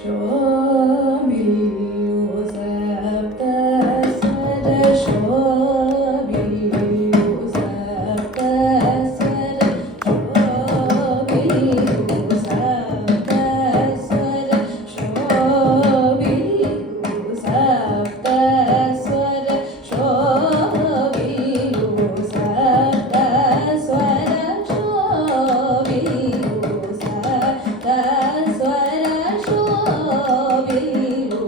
ಶೋಭಿಯು ಸಪ್ತ ಸ್ವರ ಶೋಭಿಯು ಸಪ್ತ ಸ್ವರ ಶೋಭಿಯು ಸಪ್ತ ಸ್ವರ ಶೋಭಿಯು ಸಪ್ತ ಸ್ವರ ಶೋಭಿಯು ಸಪ್ತ ಸ್ವರ ಶೋಭಿಯು ಸಪ್ತ ಸ್ವರ ಶೋಭಿಯು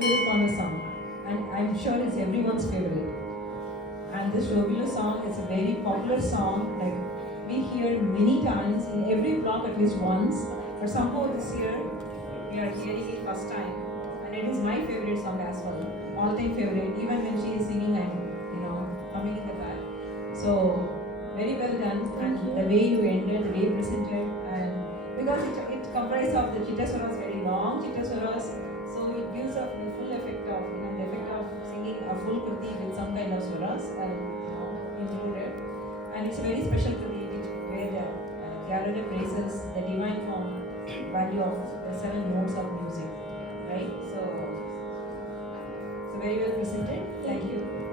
Shobilu song, and I'm sure it's everyone's favorite. And this Shobilu song is a very popular song. Like we hear many times in every block at least once. But somehow this year we are hearing it first time, and it is my favorite song as well, all-time favorite. Even when she is singing, I'm humming in the back. So very well done, and the way you ended, the way you presented, and because it comprises of the Chitta Swaras, very long Chitta Swaras, so it gives a full effect of the effect of singing a full Kruti with some kind of swaras included, and it's a very special Kruti where the Aruna praises the divine form value of the 7 modes of music, right? So very well presented. Thank you.